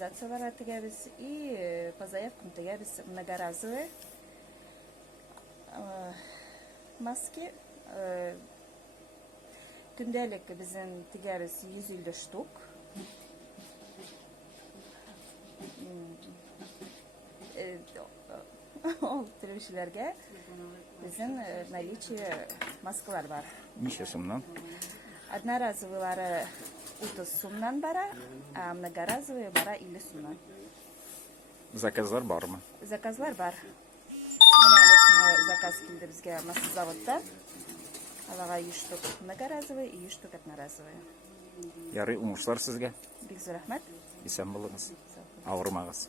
стерилизацияларға тігеміз. И по заявкам тігеміз многоразовые маски. Күнделік біздің тігеміз 150 штук. Ол тірушілерге біздің наличие маскалар бар. Неше сумнан? Одноразовылары 30 сумнан бара, а многоразовые бара 50 сумнан. Заказлар бармы? Заказлар бар. Мына әлесіне заказ келді бізге массыз заводтан. Алаға 3 штук многоразовые и 3 штук одноразовые. Ярый, уңышлар сезгә. Бик зур рәхмәт. Исән булыгыз. Авырмагыз.